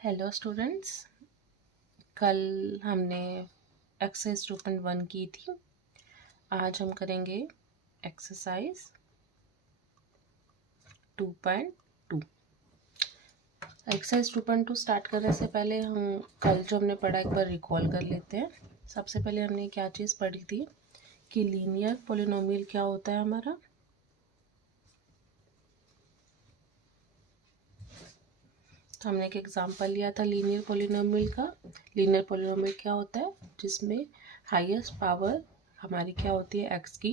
Hello students, कल हमने exercise 2.1 की थी। आज हम करेंगे एक्सरसाइज 2.2। एक्सरसाइज 2.2 स्टार्ट करने से पहले हम कल जो हमने पढ़ा एक बार रिकॉल कर लेते हैं। सबसे पहले हमने क्या चीज़ पढ़ी थी कि लीनियर पॉलिनोमियल क्या होता है हमारा। तो हमने एक एग्जांपल लिया था लीनियर पॉलिनोमियल का। लीनियर पॉलिनोमियल क्या होता है जिसमें हाईएस्ट पावर हमारी क्या होती है एक्स की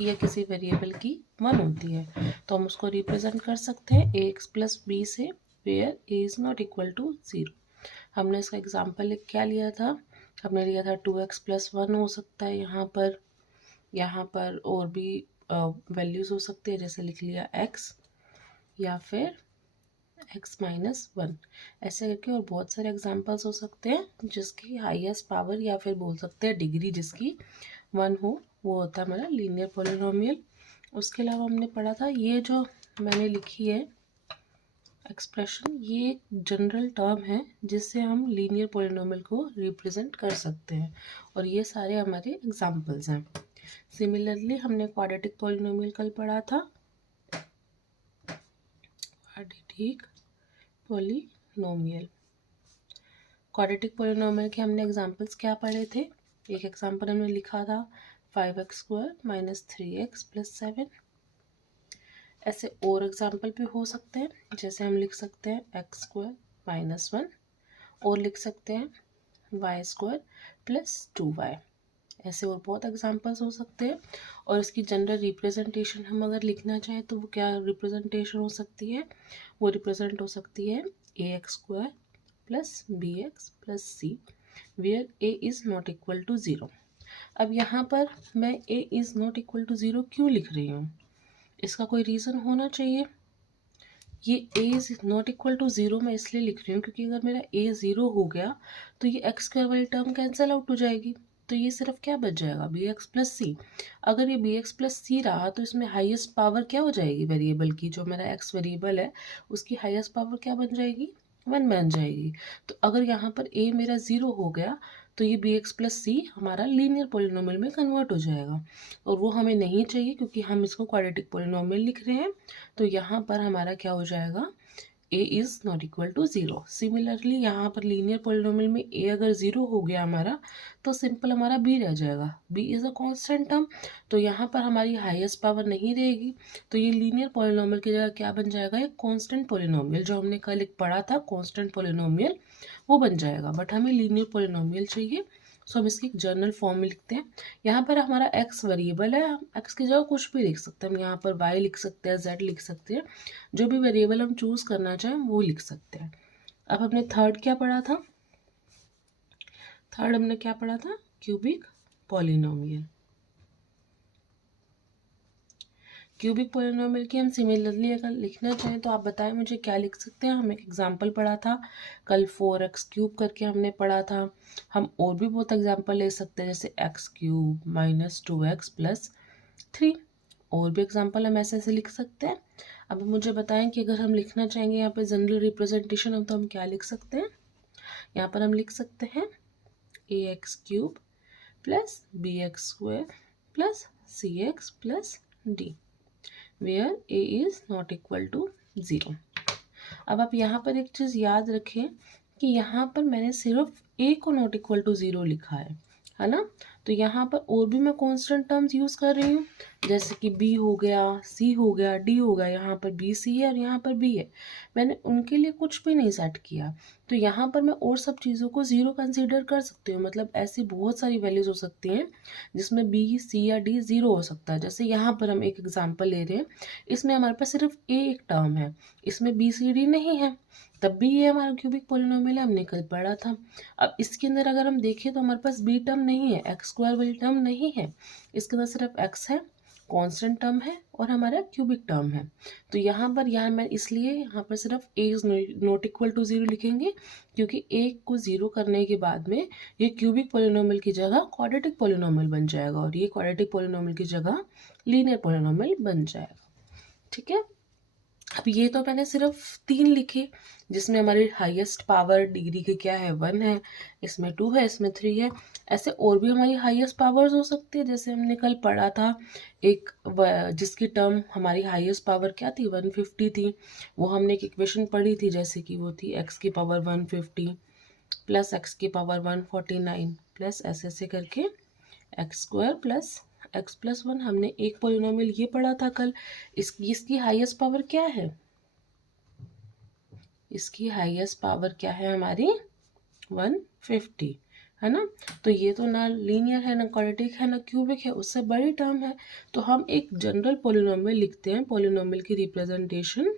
या किसी वेरिएबल की 1 होती है। तो हम उसको रिप्रेजेंट कर सकते हैं ax प्लस बी से, where a is not equal to 0। हमने इसका एग्जांपल क्या लिया था, हमने लिया था 2x प्लस 1 हो सकता है यहाँ पर और भी वैल्यूज़ हो सकती है, जैसे लिख लिया x या फिर x-1, ऐसे करके और बहुत सारे एग्जांपल्स हो सकते हैं जिसकी हाईएस्ट पावर या फिर बोल सकते हैं डिग्री जिसकी 1 हो, वो होता है हमारा लीनियर पॉलिनोमियल। उसके अलावा हमने पढ़ा था ये जो मैंने लिखी है एक्सप्रेशन, ये एक जनरल टर्म है जिससे हम लीनियर पॉलिनोमियल को रिप्रेजेंट कर सकते हैं, और ये सारे हमारे एग्जांपल्स हैं। सिमिलरली हमने क्वाड्रेटिक पॉलिनोमियल कल पढ़ा था, क्वाड्रेटिक पॉलिनोमियल। क्वाड्रेटिक पॉलिनोमियल के हमने एग्जांपल्स क्या पढ़े थे, एक एग्जांपल हमने लिखा था 5x² माइनस 3x प्लस 7। ऐसे और एग्जांपल भी हो सकते हैं, जैसे हम लिख सकते हैं x² माइनस 1, और लिख सकते हैं y² प्लस 2y। ऐसे और बहुत एग्जांपल्स हो सकते हैं। और इसकी जनरल रिप्रेजेंटेशन हम अगर लिखना चाहें तो वो क्या रिप्रेजेंटेशन हो सकती है, वो रिप्रेजेंट हो सकती है ax² plus bx plus c, where a is not equal to 0। अब यहाँ पर मैं a is not equal to 0 क्यों लिख रही हूँ, इसका कोई रीज़न होना चाहिए। ये a is not equal to 0 मैं इसलिए लिख रही हूँ क्योंकि अगर मेरा a 0 हो गया तो ये x² वाली टर्म कैंसिल आउट हो जाएगी, तो ये सिर्फ क्या बच जाएगा bx प्लस सी। अगर ये bx प्लस सी रहा तो इसमें हाईएस्ट पावर क्या हो जाएगी वेरिएबल की, जो मेरा x वेरिएबल है उसकी हाईएस्ट पावर क्या बन जाएगी, 1 बन जाएगी। तो अगर यहाँ पर a मेरा 0 हो गया तो ये bx प्लस सी हमारा लीनियर पॉलिनोमियल में कन्वर्ट हो जाएगा, और वो हमें नहीं चाहिए क्योंकि हम इसको क्वाड्रेटिक पॉलिनोमियल लिख रहे हैं। तो यहाँ पर हमारा क्या हो जाएगा, a is not equal to 0। Similarly यहाँ पर लीनियर पॉलिनोमियल में a अगर 0 हो गया हमारा तो सिंपल हमारा b रह जाएगा, b is a constant term. तो यहाँ पर हमारी हाईएस्ट पावर नहीं रहेगी, तो ये लीनियर पॉलिनोमियल की जगह क्या बन जाएगा, एक कांस्टेंट पॉलिनोमियल, जो हमने कल एक पढ़ा था कांस्टेंट पॉलिनोमियल, वो बन जाएगा। बट हमें लीनियर पॉलिनोमियल चाहिए, सो हम इसकी जनरल फॉर्म में लिखते हैं। यहाँ पर हमारा x वेरिएबल है, हम x की जगह कुछ भी लिख सकते हैं, हम यहाँ पर y लिख सकते हैं, z लिख सकते हैं, जो भी वेरिएबल हम चूज करना चाहें वो लिख सकते हैं। अब हमने थर्ड क्या पढ़ा था, थर्ड हमने क्या पढ़ा था, क्यूबिक पॉलिनोमियल। क्यूबिक पॉलिनोमियल की हम सिमिलरली अगर लिखना चाहें तो आप बताएं मुझे क्या लिख सकते हैं। हम एक एग्जांपल पढ़ा था कल 4x³ करके हमने पढ़ा था। हम और भी बहुत एग्जांपल ले सकते हैं, जैसे x³ माइनस 2x प्लस 3, और भी एग्जांपल हम ऐसे ऐसे लिख सकते हैं। अब मुझे बताएं कि अगर हम लिखना चाहेंगे यहाँ पे जनरल रिप्रेजेंटेशन हम, तो हम क्या लिख सकते हैं। यहाँ पर हम लिख सकते हैं ax³ plus bx² plus cx plus d, where a is not equal to 0। अब आप यहाँ पर एक चीज़ याद रखें कि यहाँ पर मैंने सिर्फ a को नॉट इक्वल टू 0 लिखा है ना। तो यहाँ पर और भी मैं कांस्टेंट टर्म्स यूज़ कर रही हूँ, जैसे कि b हो गया, c हो गया, d हो गया, यहाँ पर b c है और यहाँ पर b है, मैंने उनके लिए कुछ भी नहीं सेट किया। तो यहाँ पर मैं और सब चीज़ों को 0 कंसीडर कर सकती हूँ, मतलब ऐसी बहुत सारी वैल्यूज़ हो सकती हैं जिसमें b c या d 0 हो सकता है। जैसे यहाँ पर हम एक एग्जाम्पल ले रहे हैं, इसमें हमारे पास सिर्फ a एक टर्म है, इसमें b c d नहीं है, तब भी ये हमारा क्यूबिक पॉलिनोमियल है, हमने कल पढ़ा था। अब इसके अंदर अगर हम देखें तो हमारे पास b टर्म नहीं है, x² वाली टर्म नहीं है, इसके अंदर सिर्फ x है, कांस्टेंट टर्म है और हमारा क्यूबिक टर्म है। तो यहाँ पर मैं इसलिए यहाँ पर सिर्फ a is not equal to 0 लिखेंगे, क्योंकि a को 0 करने के बाद में ये क्यूबिक पॉलिनोमियल की जगह क्वाड्रेटिक पॉलिनोमियल बन जाएगा, और ये क्वाड्रेटिक पॉलिनोमियल की जगह लीनियर पॉलिनोमियल बन जाएगा। ठीक है। अब ये तो मैंने सिर्फ 3 लिखे, जिसमें हमारी हाईएस्ट पावर डिग्री की क्या है 1 है, इसमें 2 है, इसमें 3 है। ऐसे और भी हमारी हाईएस्ट पावर्स हो सकती है, जैसे हमने कल पढ़ा था एक जिसकी टर्म हमारी हाईएस्ट पावर क्या थी 150 थी, वो हमने एक इक्वेशन पढ़ी थी, जैसे कि वो थी x की पावर 150 प्लस x की पावर 149 प्लस ऐसे करके x square plus x plus 1। हमने एक पॉलिनोमियल ये पढ़ा था कल। इसकी हाईएस्ट पावर क्या है, इसकी हाईएस्ट पावर क्या है हमारी 150 है ना। तो ये तो ना लीनियर है, ना क्वाड्रेटिक है, ना क्यूबिक है, उससे बड़ी टर्म है। तो हम एक जनरल पॉलिनोमियल लिखते हैं, पॉलिनोमियल की रिप्रेजेंटेशन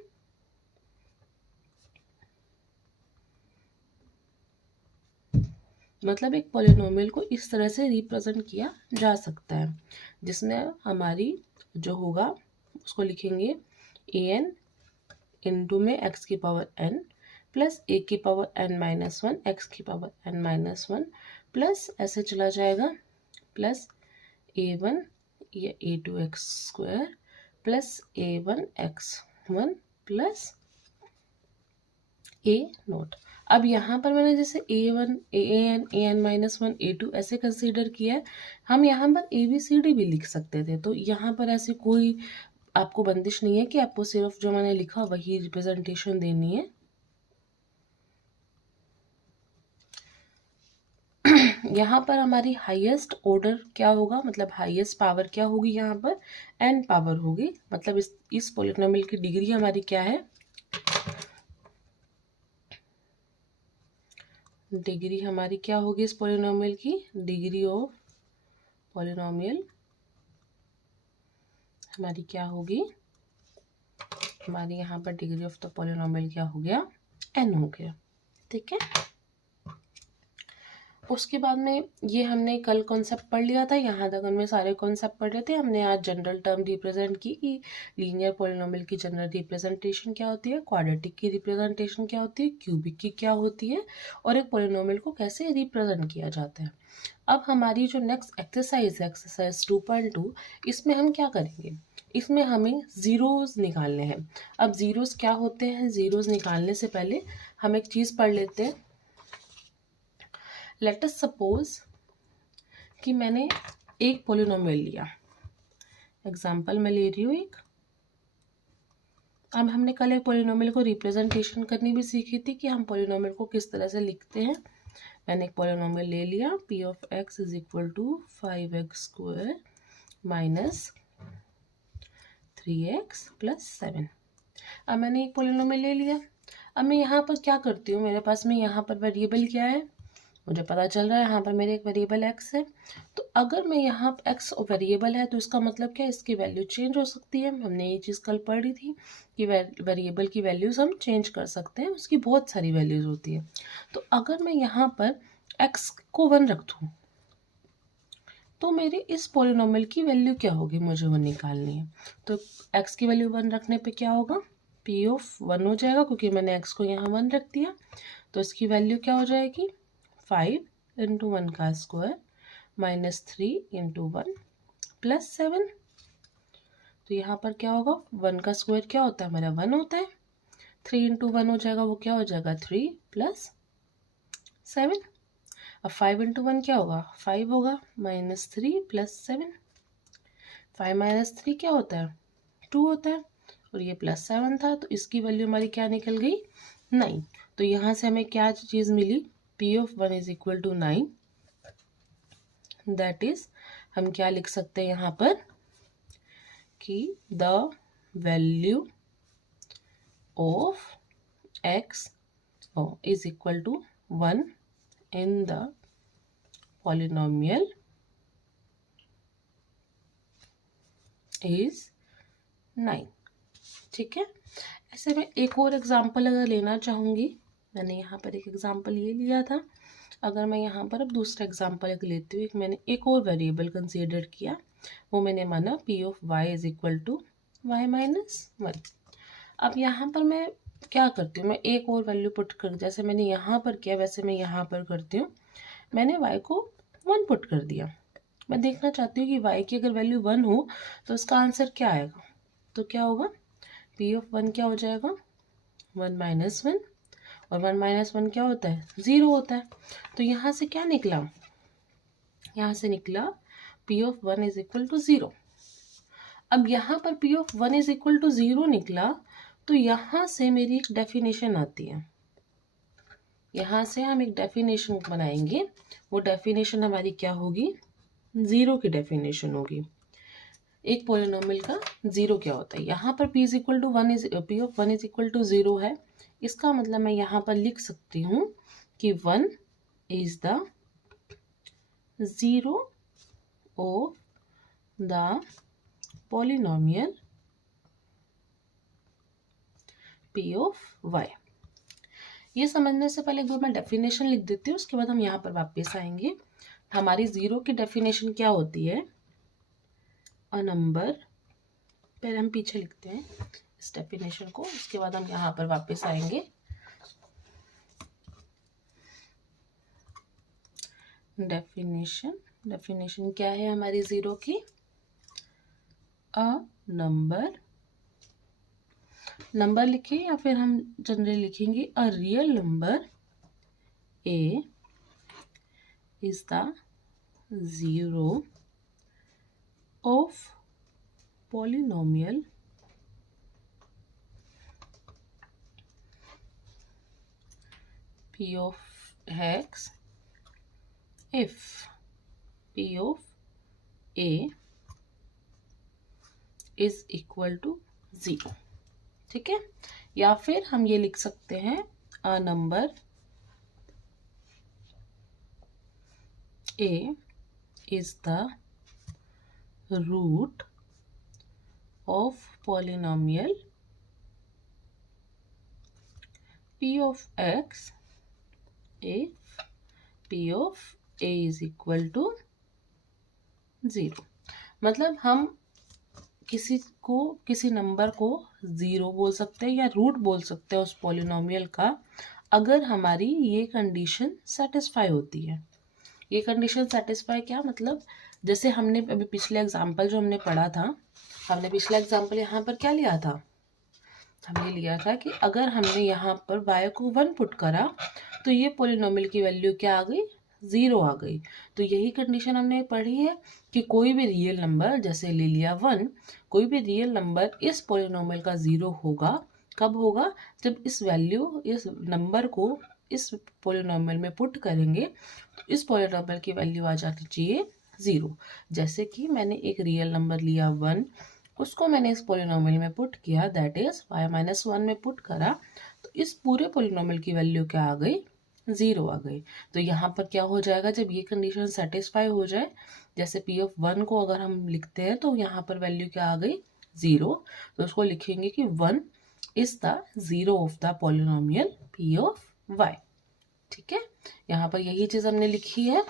मतलब एक पॉलिनोमियल को इस तरह से रिप्रेजेंट किया जा सकता है, जिसमें हमारी जो होगा उसको लिखेंगे ए एन इंटू में एक्स की पावर एन प्लस ए की power n minus one x की power n minus one plus ऐसे चला जाएगा प्लस ए वन या a two x square plus a one x one plus a naught. अब यहाँ पर मैंने जैसे a one a n minus one a two ऐसे कंसीडर किया है, हम यहाँ पर ए बी सी डी भी लिख सकते थे। तो यहाँ पर ऐसी कोई आपको बंदिश नहीं है कि आपको सिर्फ जो मैंने लिखा वही रिप्रेजेंटेशन देनी है। यहाँ पर हमारी हाईएस्ट ऑर्डर क्या होगा, मतलब हाईएस्ट पावर क्या होगी, यहाँ पर एन पावर होगी। मतलब इस पॉलिनोमियल की डिग्री हमारी क्या है, डिग्री हमारी क्या होगी इस पॉलिनोमियल की, डिग्री ऑफ पॉलिनोमियल हमारी क्या होगी, हमारी यहाँ पर डिग्री ऑफ द पॉलिनोमियल क्या हो गया, एन हो गया। ठीक है, उसके बाद में ये हमने कल कॉन्सेप्ट पढ़ लिया था, यहाँ तक हमने सारे कॉन्सेप्ट पढ़ रहे थे। हमने आज जनरल टर्म रिप्रेजेंट की कि लीनियर पॉलिनोमियल की जनरल रिप्रेजेंटेशन क्या होती है, क्वाड्रेटिक की रिप्रेजेंटेशन क्या होती है, क्यूबिक की क्या होती है, और एक पॉलिनोमियल को कैसे रिप्रेजेंट किया जाता है। अब हमारी जो नेक्स्ट एक्सरसाइज है, एक्सरसाइज 2.2, इसमें हम क्या करेंगे, इसमें हमें ज़ीरोज़ निकालने हैं। अब ज़ीरोज़ क्या होते हैं, ज़ीरोज़ निकालने से पहले हम एक चीज़ पढ़ लेते हैं। लेट अस सपोज कि मैंने एक पॉलिनोमियल लिया, एग्जांपल मैं ले रही हूँ एक। अब हमने कल एक पॉलिनोमियल को रिप्रेजेंटेशन करनी भी सीखी थी कि हम पॉलिनोमियल को किस तरह से लिखते हैं। मैंने एक पॉलिनोमियल ले लिया, P of X is equal to 5x square minus 3x plus 7। अब मैंने एक पॉलिनोमियल ले लिया। अब मैं यहाँ पर क्या करती हूँ, मेरे पास में यहाँ पर वेरिएबल क्या है, मुझे पता चल रहा है यहाँ पर मेरे एक वेरिएबल x है। तो अगर मैं यहाँ x वेरिएबल है तो इसका मतलब क्या है, इसकी वैल्यू चेंज हो सकती है। हमने ये चीज़ कल पढ़ी थी कि वेरिएबल की वैल्यूज़ हम चेंज कर सकते हैं, उसकी बहुत सारी वैल्यूज़ होती है। तो अगर मैं यहाँ पर x को 1 रख दूँ तो मेरे इस पॉलिनोमियल की वैल्यू क्या होगी, मुझे वो निकालनी है। तो x की वैल्यू 1 रखने पे क्या होगा, p ऑफ 1 हो जाएगा, क्योंकि मैंने x को यहाँ 1 रख दिया। तो इसकी वैल्यू क्या हो जाएगी, 5 इंटू 1 का स्क्वायर माइनस 3 इंटू 1 प्लस 7। तो यहाँ पर क्या होगा, 1 का स्क्वायर क्या होता है हमारा 1 होता है, 3 इंटू 1 हो जाएगा, वो क्या हो जाएगा 3 प्लस 7। अब 5 इंटू 1 क्या होगा, 5 होगा, माइनस 3 प्लस 7। 5 माइनस 3 क्या होता है 2 होता है, और ये प्लस 7 था, तो इसकी वैल्यू हमारी क्या निकल गई 9। तो यहाँ से हमें क्या चीज़ मिली, P of 1 is equal to 9। That is हम क्या लिख सकते हैं यहाँ पर कि the value of x is equal to 1 in the polynomial is 9। ठीक है, ऐसे मैं एक और एग्जांपल अगर लेना चाहूँगी, मैंने यहाँ पर एक एग्जांपल ये लिया था, अगर मैं यहाँ पर अब दूसरा एग्जांपल एक लेती हूँ, मैंने एक और वेरिएबल कंसीडर किया, वो मैंने माना p of y is equal to y minus 1। अब यहाँ पर मैं क्या करती हूँ, मैं एक और वैल्यू पुट कर, जैसे मैंने यहाँ पर किया वैसे मैं यहाँ पर करती हूँ। मैंने y को 1 पुट कर दिया। मैं देखना चाहती हूँ कि y की अगर वैल्यू 1 हो तो उसका आंसर क्या आएगा। तो क्या होगा, पी ऑफ वन क्या हो जाएगा, 1 माइनस 1, और 1 माइनस 1 क्या होता है, 0 होता है। तो यहाँ से क्या निकला, यहाँ से निकला p of one is equal to 0। अब यहाँ पर p of one is equal to 0 निकला, तो यहाँ से मेरी एक डेफिनेशन आती है, यहाँ से हम एक डेफिनेशन बनाएंगे। वो डेफिनेशन हमारी क्या होगी, 0 की डेफिनेशन होगी। एक पॉलिनोमियल का 0 क्या होता है, यहाँ पर p is equal to one is p of one is equal to 0 है। इसका मतलब मैं यहाँ पर लिख सकती हूँ कि 1 is the 0 of the polynomial p of y। ये समझने से पहले एक बार मैं डेफिनेशन लिख देती हूँ, उसके बाद हम यहाँ पर वापस आएंगे। हमारी 0 की डेफिनेशन क्या होती है, अ नंबर, पहले हम पीछे लिखते हैं इस डेफिनेशन को, उसके बाद हम यहाँ पर वापस आएंगे। डेफिनेशन क्या है हमारी 0 की, अ नंबर लिखे या फिर हम जनरली लिखेंगे a real number A is the 0 of polynomial p of x if p of a is equal to 0। ठीक है, या फिर हम ये लिख सकते हैं a number a is the root of polynomial p of x if p of a is equal to 0। मतलब हम किसी नंबर को 0 बोल सकते हैं या रूट बोल सकते हैं उस पॉलिनोमियल का, अगर हमारी ये कंडीशन सेटिस्फाई होती है। ये कंडीशन सेटिस्फाई क्या मतलब, जैसे हमने अभी पिछले एग्जाम्पल जो हमने पढ़ा था, हमने पिछला एग्जाम्पल यहाँ पर क्या लिया था, हमने लिया था कि अगर हमने यहाँ पर y को 1 पुट करा तो ये पॉलिनोमियल की वैल्यू क्या आ गई, 0 आ गई। तो यही कंडीशन हमने पढ़ी है कि कोई भी रियल नंबर, जैसे ले लिया 1, कोई भी रियल नंबर इस पॉलिनोमियल का 0 होगा। कब होगा, जब इस नंबर को इस पॉलिनोमियल में पुट करेंगे तो इस पॉलिनोमियल की वैल्यू आ जानी चाहिए 0। जैसे कि मैंने एक रियल नंबर लिया 1, उसको मैंने इस पॉलिनोमियल में पुट किया, दैट इज y-1 में पुट करा, तो इस पूरे पॉलिनोमियल की वैल्यू क्या आ गई, 0 आ गई। तो यहाँ पर क्या हो जाएगा, जब ये कंडीशन सेटिस्फाई हो जाए, जैसे p ऑफ 1 को अगर हम लिखते हैं तो यहाँ पर वैल्यू क्या आ गई, 0, तो उसको लिखेंगे कि 1 is the 0 of the polynomial p of y। ठीक है, यहाँ पर यही चीज हमने लिखी है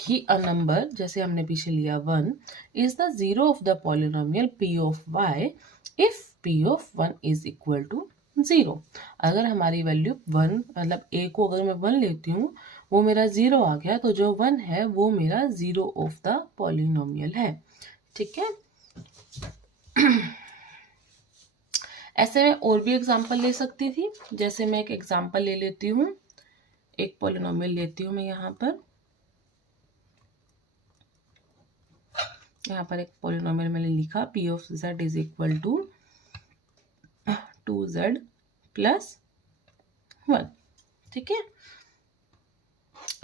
कि अ नंबर, जैसे हमने पीछे लिया 1, is the 0 of the polynomial p of y if p of 1 is equal to 0। अगर हमारी वैल्यू 1, मतलब a को अगर मैं 1 लेती हूँ, वो मेरा 0 आ गया, तो जो 1 है वो मेरा 0 ऑफ द पॉलिनोमियल है। ठीक है, ऐसे मैं और भी एग्जांपल ले सकती थी। जैसे मैं एक एग्जांपल ले लेती हूँ, एक पॉलिनोमियल लेती हूँ मैं यहाँ पर एक पॉलिनोमियल मैंने लिखा p of z is equal to 2z plus 1। ठीक है,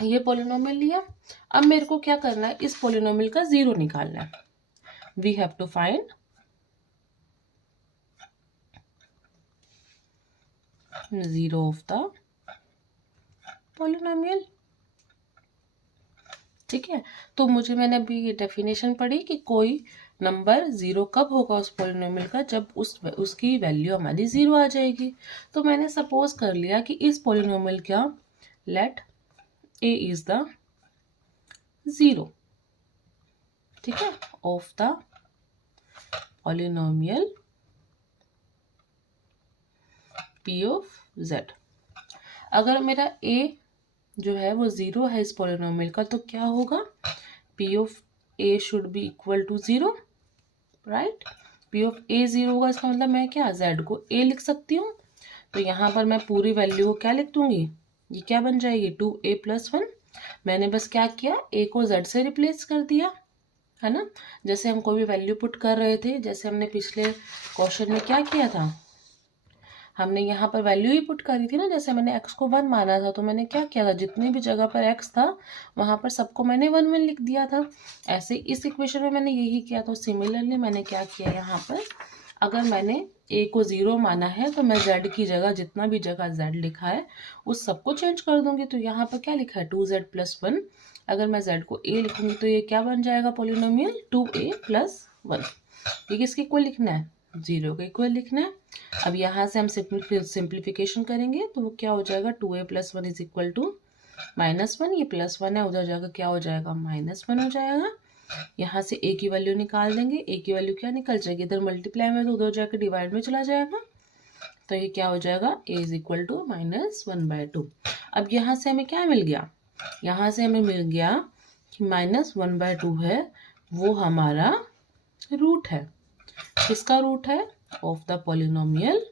ये पॉलिनोमियल लिया। अब मेरे को क्या करना है, इस पॉलिनोमियल का 0 निकालना है। We have to find zero of the polynomial. ठीक है, तो मैंने अभी ये डेफिनेशन पढ़ी कि कोई नंबर 0 कब होगा उस पॉलिनोमियल का, जब उसकी वैल्यू हमारी 0 आ जाएगी। तो मैंने सपोज कर लिया कि इस पॉलिनोमियल का लेट a इज द 0, ठीक है, of the polynomial p of z। अगर मेरा a जो है वो 0 है इस पॉलिनोमियल का, तो क्या होगा, p of a should be equal to 0, right. P of A 0 होगा, इसका मतलब मैं क्या z को a लिख सकती हूँ। तो यहाँ पर मैं पूरी वैल्यू को क्या लिख दूंगी, ये क्या बन जाएगी 2a + 1। मैंने बस क्या किया, a को z से रिप्लेस कर दिया, है ना। जैसे हम कोई भी वैल्यू पुट कर रहे थे, जैसे हमने पिछले क्वेश्चन में क्या किया था, हमने यहाँ पर वैल्यू ही पुट करी थी ना। जैसे मैंने x को 1 माना था, तो मैंने क्या किया था, जितनी भी जगह पर x था वहाँ पर सबको मैंने 1 1 लिख दिया था। ऐसे इस इक्वेशन में मैंने यही किया। तो सिमिलरली मैंने क्या किया, यहाँ पर अगर मैंने a को 0 माना है तो मैं z की जगह जितना भी जगह z लिखा है उस सबको चेंज कर दूंगी। तो यहाँ पर क्या लिखा है 2z + 1। अगर मैं z को a लिखूंगी तो ये क्या बन जाएगा पॉलिनोमियल 2a + 1। ये किसके इक्वल लिखना है, 0 के इक्वल लिखना है। अब यहाँ से हम सिंप्लीफिकेशन करेंगे तो वो क्या हो जाएगा 2a + 1 = -1। ये +1 है, उधर जाकर क्या हो जाएगा -1 हो जाएगा। यहाँ से a की वैल्यू निकाल देंगे, a की वैल्यू क्या निकल जाएगी, इधर मल्टीप्लाई में तो उधर जाकर डिवाइड में चला जाएगा। तो ये क्या हो जाएगा a = -1/2। अब यहाँ से हमें क्या मिल गया, यहाँ से हमें मिल गया कि -1/2 है, वो हमारा रूट है। किसका रूट है, of the polynomial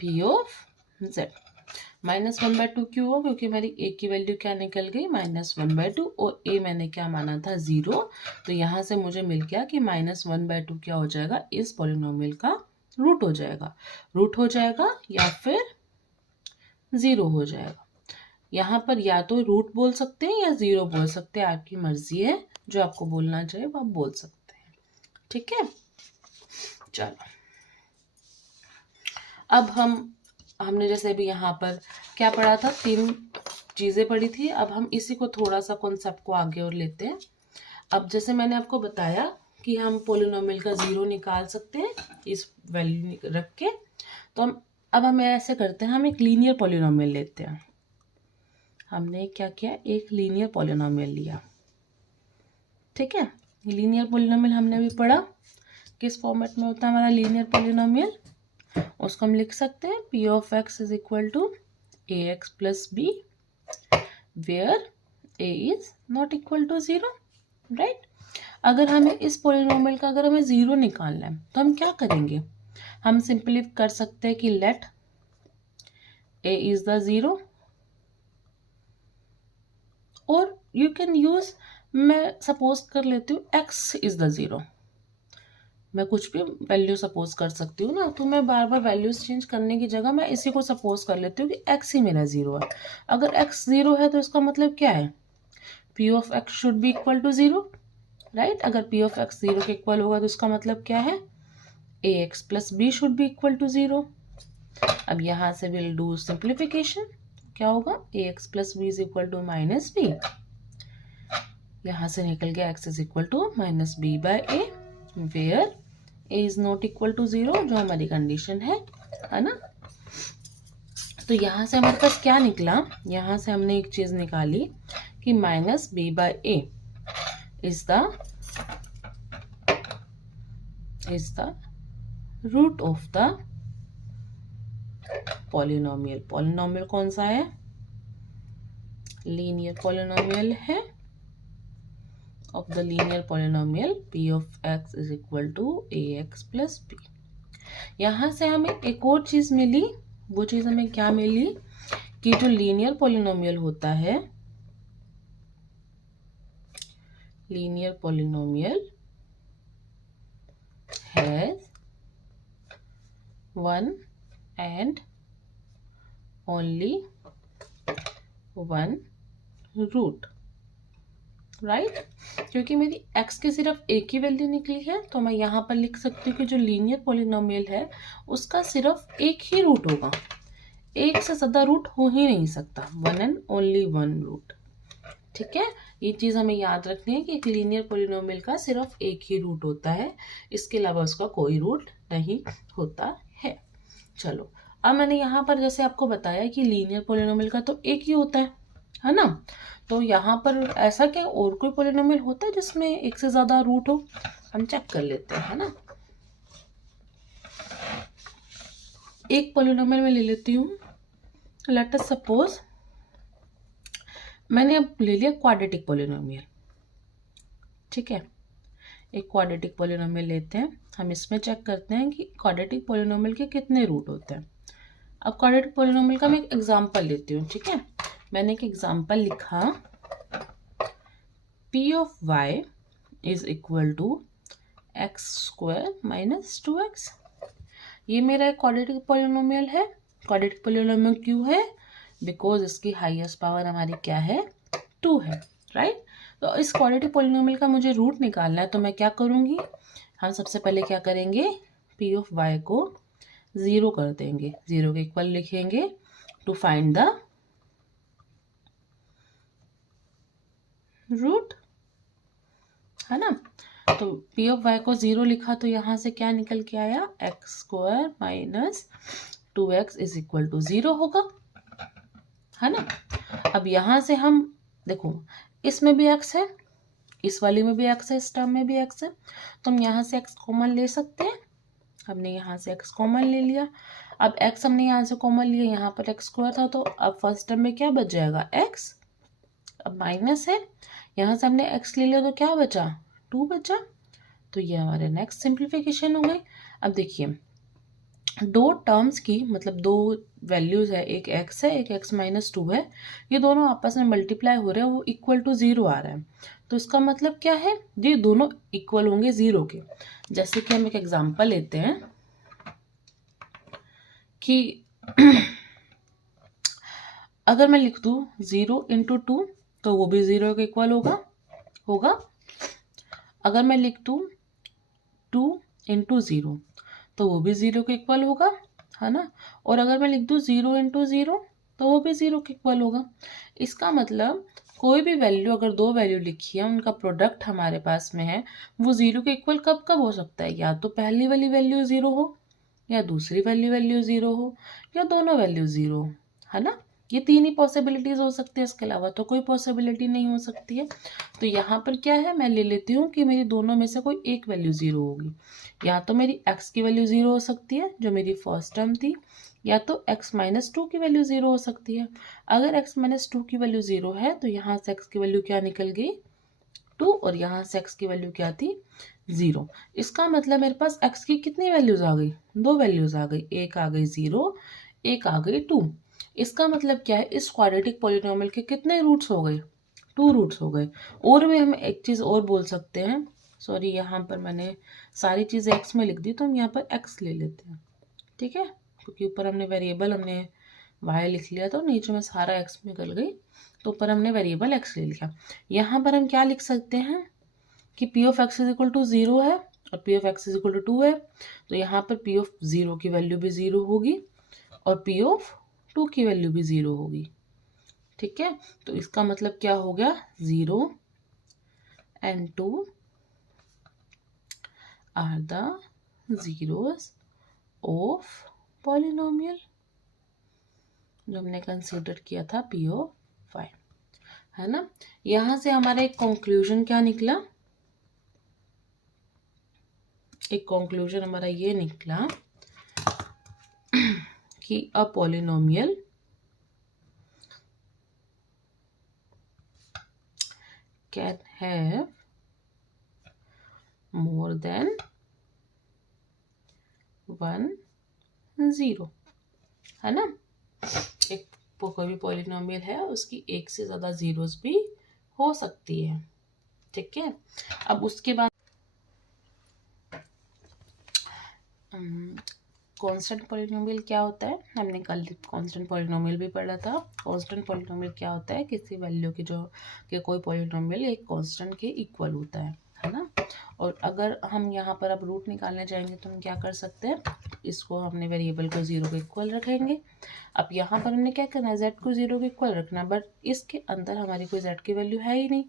p of z। -1/2 क्यों हो, क्योंकि मेरी a की वैल्यू क्या निकल गई -1/2 और a मैंने क्या माना था 0। तो यहाँ से मुझे मिल गया कि -1/2 क्या हो जाएगा, इस पॉलिनोमियल का रूट हो जाएगा। रूट हो जाएगा या फिर 0 हो जाएगा। यहाँ पर या तो रूट बोल सकते हैं या 0 बोल सकते हैं, आपकी मर्जी है, जो आपको बोलना चाहिए वो आप बोल सकते हैं। ठीक है, चलो अब हमने जैसे अभी यहाँ पर क्या पढ़ा था, 3 चीज़ें पढ़ी थी। अब हम इसी को थोड़ा सा कॉन्सेप्ट को आगे और लेते हैं। अब जैसे मैंने आपको बताया कि हम पॉलिनोमियल का 0 निकाल सकते हैं इस वैल्यू रख के। तो हम ऐसे करते हैं, हम एक लीनियर पॉलिनोमियल लेते हैं। हमने क्या किया, एक लीनियर पॉलिनोमियल लिया। ठीक है, लीनियर पॉलिनोमियल हमने अभी पढ़ा किस फॉर्मेट में होता है हमारा लीनियर पॉलिनोमियल। उसको हम लिख सकते हैं p of x = ax + b where a is not equal to 0, right. अगर हमें इस पॉलिनोमियल का अगर हमें 0 निकालना है तो हम क्या करेंगे, हम सिंपली कर सकते हैं कि लेट a is the 0 और यू कैन यूज, मैं सपोज कर लेती हूँ x is the 0। मैं कुछ भी वैल्यू सपोज कर सकती हूँ ना, तो मैं बार बार वैल्यूज चेंज करने की जगह मैं इसी को सपोज कर लेती हूँ कि x ही मेरा 0 है। अगर x 0 है तो इसका मतलब क्या है, p of x should be equal to 0, right. अगर p of x 0 के इक्वल होगा तो इसका मतलब क्या है, ax + b should be equal to 0। अब यहाँ से विल डू सिंप्लीफिकेशन, क्या होगा ax + b = -b। यहाँ से निकल गया x = -b/a where a is not equal to 0, जो हमारी कंडीशन है ना। तो यहाँ से हमारे पास क्या निकला, यहाँ से हमने एक चीज निकाली कि -b/a is the root of the polynomial. Polynomial कौन सा है, लीनियर पॉलिनोमियल है। of the linear polynomial p of x = ax + b। यहाँ से हमें एक और चीज मिली, वो चीज हमें क्या मिली कि जो लीनियर पॉलिनोमियल होता है, linear polynomial has one and only one root, right. क्योंकि मेरी x की सिर्फ एक ही वैल्यू निकली है तो मैं यहाँ पर लिख सकती हूँ कि जो लीनियर पॉलिनोमियल है उसका सिर्फ एक ही रूट होगा, एक से ज़्यादा रूट हो ही नहीं सकता, one and only one root. ठीक है, ये चीज़ हमें याद रखनी है कि एक लीनियर पॉलिनोमियल का सिर्फ एक ही रूट होता है, इसके अलावा उसका कोई रूट नहीं होता है। चलो, अब मैंने यहाँ पर जैसे आपको बताया कि लीनियर पॉलिनोमियल का तो एक ही होता है ना। तो यहाँ पर ऐसा क्या और कोई पॉलिनोमियल होता है जिसमें एक से ज्यादा रूट हो, हम चेक कर लेते हैं, है ना। एक पॉलिनोमियल में ले लेती हूँ, लेट अस सपोज मैंने अब ले लिया क्वाड्रेटिक पॉलिनोमियल। ठीक है, एक क्वाड्रेटिक पॉलिनोमियल लेते हैं, हम इसमें चेक करते हैं कि क्वाड्रेटिक पॉलिनोमियल के कितने रूट होते हैं। अब क्वाड्रेटिक पॉलिनोमियल का मैं एक एग्जांपल लेती हूँ, ठीक है। मैंने एक एग्जांपल लिखा, p of y is equal to x square minus 2x। ये मेरा एक क्वाड्रेटिक पॉलिनोमियल है। क्वाड्रेटिक पॉलिनोमियल क्यों है? बिकॉज इसकी हाईएस्ट पावर हमारी क्या है? 2 है, राइट। तो इस क्वाड्रेटिक पॉलिनोमियल का मुझे रूट निकालना है, तो मैं क्या करूँगी, हम सबसे पहले क्या करेंगे, p ऑफ y को 0 कर देंगे, 0 के इक्वल लिखेंगे टू फाइंड द रूट, है ना। तो p ऑफ y को 0 लिखा तो यहाँ से क्या निकल के आया, x square minus 2x is equal to 0 होगा, है ना। अब यहाँ से हम देखो, इसमें भी x है, इस वाली में भी x है, इस टर्म में भी x है, तो हम यहाँ से x कॉमन ले सकते हैं। हमने यहाँ से x कॉमन ले लिया। अब x हमने यहाँ से कॉमन लिया, यहाँ पर x स्क्वायर था, तो अब फर्स्ट टर्म में क्या बच जाएगा, x। अब माइनस है, यहाँ से हमने x ले लिया तो क्या बचा, 2 बचा। तो ये हमारे नेक्स्ट सिंप्लीफिकेशन हो गई। अब देखिए, दो टर्म्स की मतलब दो वैल्यूज है, एक x है, एक x माइनस 2 है, ये दोनों आपस में मल्टीप्लाई हो रहे हैं, वो इक्वल टू 0 आ रहा है। तो इसका मतलब क्या है, ये दोनों इक्वल होंगे 0 के। जैसे कि हम एक एग्जांपल लेते हैं कि अगर मैं लिख दूँ 0 इंटू 2 तो वो भी 0 के इक्वल होगा। अगर मैं लिख दूँ 2 इंटू 0 तो वो भी 0 के इक्वल होगा, है ना। और अगर मैं लिख दूँ 0 इंटू 0 तो वो भी 0 के इक्वल होगा। इसका मतलब कोई भी वैल्यू, अगर दो वैल्यू लिखी है, उनका प्रोडक्ट हमारे पास में है, वो 0 के इक्वल कब कब हो सकता है, या तो पहली वाली वैल्यू 0 हो, या दूसरी वैल्यू 0 हो, या दोनों वैल्यू 0 हो, है ना। ये तीन ही पॉसिबिलिटीज हो सकती है, इसके अलावा तो कोई पॉसिबिलिटी नहीं हो सकती है। तो यहाँ पर क्या है, मैं ले लेती हूँ कि मेरी दोनों में से कोई एक वैल्यू 0 होगी। या तो मेरी x की वैल्यू 0 हो सकती है, जो मेरी फर्स्ट टर्म थी, या तो x माइनस 2 की वैल्यू 0 हो सकती है। अगर x माइनस 2 की वैल्यू 0 है तो यहाँ से x की वैल्यू क्या निकल गई, 2, और यहाँ से x की वैल्यू क्या थी, 0। इसका मतलब मेरे पास x की कितनी वैल्यूज आ गई, दो वैल्यूज आ गई, एक आ गई 0, एक आ गई 2। इसका मतलब क्या है, इस क्वाड्रेटिक पॉलिनोमियल के कितने रूट्स हो गए, 2 रूट्स हो गए। और भी हम एक चीज़ और बोल सकते हैं, सॉरी यहाँ पर मैंने सारी चीज़ें x में लिख दी, तो हम यहाँ पर x ले लेते हैं, ठीक है, क्योंकि ऊपर हमने वेरिएबल हमने y लिख लिया था, नीचे में सारा x निकल गई, तो ऊपर हमने वेरिएबल x ले लिया। यहाँ पर हम क्या लिख सकते हैं कि p of x is equal to 0 है और p of x is equal to 2 है, तो यहाँ पर p ऑफ 0 की वैल्यू भी 0 होगी और p ऑफ 2 की वैल्यू भी 0 होगी, ठीक है। तो इसका मतलब क्या हो गया, 0 and 2 are the zeros of polynomial, जो हमने कंसीडर किया था p ऑफ y, है ना। यहाँ से हमारा एक कंक्लूजन क्या निकला, एक कंक्लूजन हमारा ये निकला कि a polynomial can have more than 1 0, है ना। एक कोई भी पॉलिनोमियल है, उसकी एक से ज़्यादा जीरोस भी हो सकती है, ठीक है। अब उसके बाद कांस्टेंट पॉलिनोमियल क्या होता है, हमने कल कांस्टेंट पॉलिनोमियल भी पढ़ा था। कांस्टेंट पॉलिनोमियल क्या होता है, किसी वैल्यू की जो कि कोई पॉलिनोमियल एक कांस्टेंट के इक्वल होता है ना। और अगर हम यहाँ पर अब रूट निकालने जाएंगे तो हम क्या कर सकते हैं, इसको हमने वेरिएबल को 0 के इक्वल रखेंगे। अब यहाँ पर हमने क्या करना है, z को 0 के इक्वल रखना है, बट इसके अंदर हमारी कोई z की वैल्यू है ही नहीं,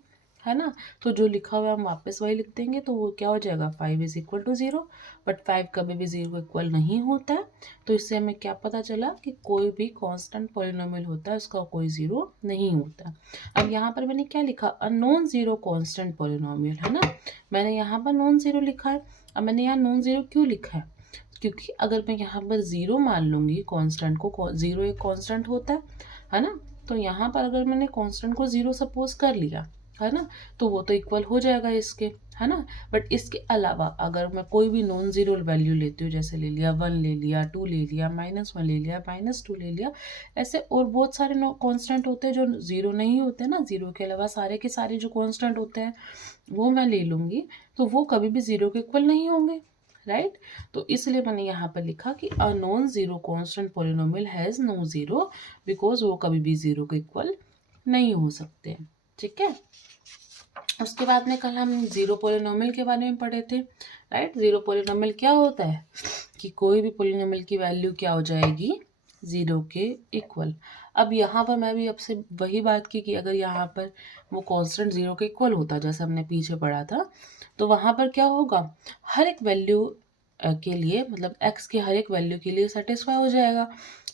है ना। तो जो लिखा हुआ है हम वापस वही लिख देंगे, तो वो क्या हो जाएगा, 5 इज इक्वल टू 0। बट 5 कभी भी 0 को इक्वल नहीं होता है। तो इससे हमें क्या पता चला कि कोई भी कांस्टेंट पॉलिनोमियल होता है, उसका कोई 0 नहीं होता। अब यहाँ पर मैंने क्या लिखा, a non zero constant polynomial, है ना। मैंने यहाँ पर नॉन जीरो लिखा है। अब मैंने यहाँ नॉन जीरो क्यों लिखा है, क्योंकि अगर मैं यहाँ पर 0 मान लूँगी कांस्टेंट को, 0 एक कांस्टेंट होता है ना। तो यहाँ पर अगर मैंने कांस्टेंट को 0 सपोज कर लिया, है ना, तो वो तो इक्वल हो जाएगा इसके, है ना। बट इसके अलावा अगर मैं कोई भी नॉन ज़ीरो वैल्यू लेती हूँ, जैसे ले लिया 1 ले लिया 2 ले लिया -1 ले लिया -2 ले लिया, ऐसे और बहुत सारे कांस्टेंट होते हैं जो ज़ीरो नहीं होते ना, ज़ीरो के अलावा सारे के सारे जो कांस्टेंट होते हैं वो मैं ले लूँगी, तो वो कभी भी ज़ीरो के इक्वल नहीं होंगे, राइट। तो इसलिए मैंने यहाँ पर लिखा कि a non zero constant polynomial has no zero, because वो कभी भी ज़ीरो के इक्वल नहीं हो सकते, ठीक है। उसके बाद में कल हम ज़ीरो पॉलिनोमियल के बारे में पढ़े थे, राइट। ज़ीरो पॉलिनोमियल क्या होता है कि कोई भी पॉलिनोमियल की वैल्यू क्या हो जाएगी, ज़ीरो के इक्वल। अब यहाँ पर मैं भी आपसे वही बात की कि अगर यहाँ पर वो कांस्टेंट ज़ीरो के इक्वल होता, जैसे हमने पीछे पढ़ा था, तो वहाँ पर क्या होगा, हर एक वैल्यू के लिए, मतलब x के हर एक वैल्यू के लिए सेटिस्फाई हो जाएगा,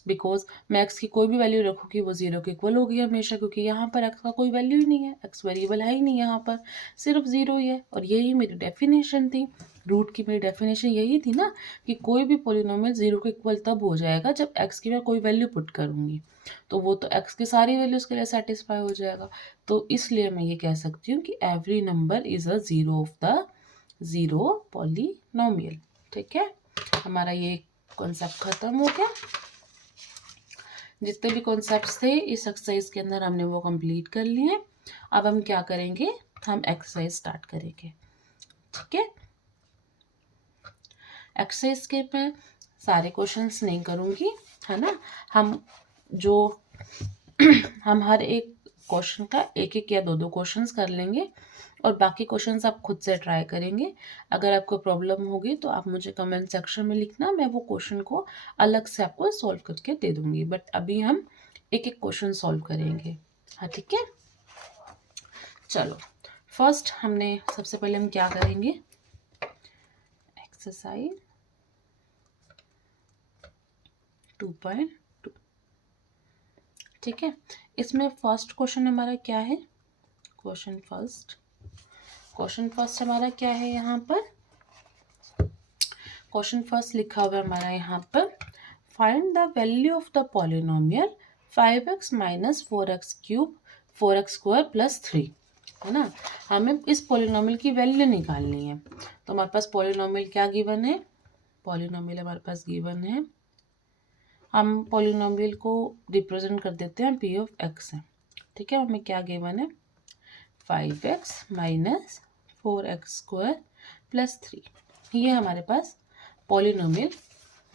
बिकॉज मैं x की कोई भी वैल्यू रखूँगी वो ज़ीरो के इक्वल होगी हमेशा, क्योंकि यहाँ पर x का कोई वैल्यू ही नहीं है, x वेरिएबल है ही नहीं, यहाँ पर सिर्फ ज़ीरो ही है। और यही मेरी डेफिनेशन थी, रूट की मेरी डेफिनेशन यही थी ना कि कोई भी पॉलिनोमियल ज़ीरो के इक्वल तब हो जाएगा जब x की मैं कोई वैल्यू पुट करूँगी, तो वो तो x की सारी वैल्यूज़ के लिए सेटिस्फाई हो जाएगा। तो इसलिए मैं ये कह सकती हूँ कि every number is a zero of the zero polynomial, ठीक है। हमारा ये कॉन्सेप्ट खत्म हो गया। जितने भी कॉन्सेप्ट्स थे इस एक्सरसाइज के अंदर हमने वो कंप्लीट कर लिए। अब हम क्या करेंगे, हम एक्सरसाइज स्टार्ट करेंगे, ठीक है। एक्सरसाइज के मैं सारे क्वेश्चंस नहीं करूँगी, है ना। हम जो हम हर एक क्वेश्चन का एक एक या दो दो क्वेश्चंस कर लेंगे और बाकी क्वेश्चंस आप खुद से ट्राई करेंगे। अगर आपको प्रॉब्लम होगी तो आप मुझे कमेंट सेक्शन में लिखना, मैं वो क्वेश्चन को अलग से आपको सॉल्व करके दे दूँगी। बट अभी हम एक एक क्वेश्चन सॉल्व करेंगे, हाँ ठीक है। चलो फर्स्ट हमने सबसे पहले हम क्या करेंगे, एक्सरसाइज 2.2, ठीक है। इसमें फर्स्ट क्वेश्चन हमारा क्या है, क्वेश्चन फर्स्ट हमारा क्या है, यहाँ पर क्वेश्चन फर्स्ट लिखा हुआ है हमारा यहाँ पर, find the value of the polynomial 5x minus 4x cube 4x square plus 3, है ना। हमें इस पॉलिनोमियल की वैल्यू निकालनी है। तो हमारे पास पॉलिनोमियल क्या गिवन है, पॉलिनोमियल हमारे पास गिवन है, हम पॉलिनोमियल को रिप्रेजेंट कर देते हैं p ऑफ x है, ठीक है। हमें क्या गिवन है, 5x minus 4x square plus 3, ये हमारे पास पॉलिनोमियल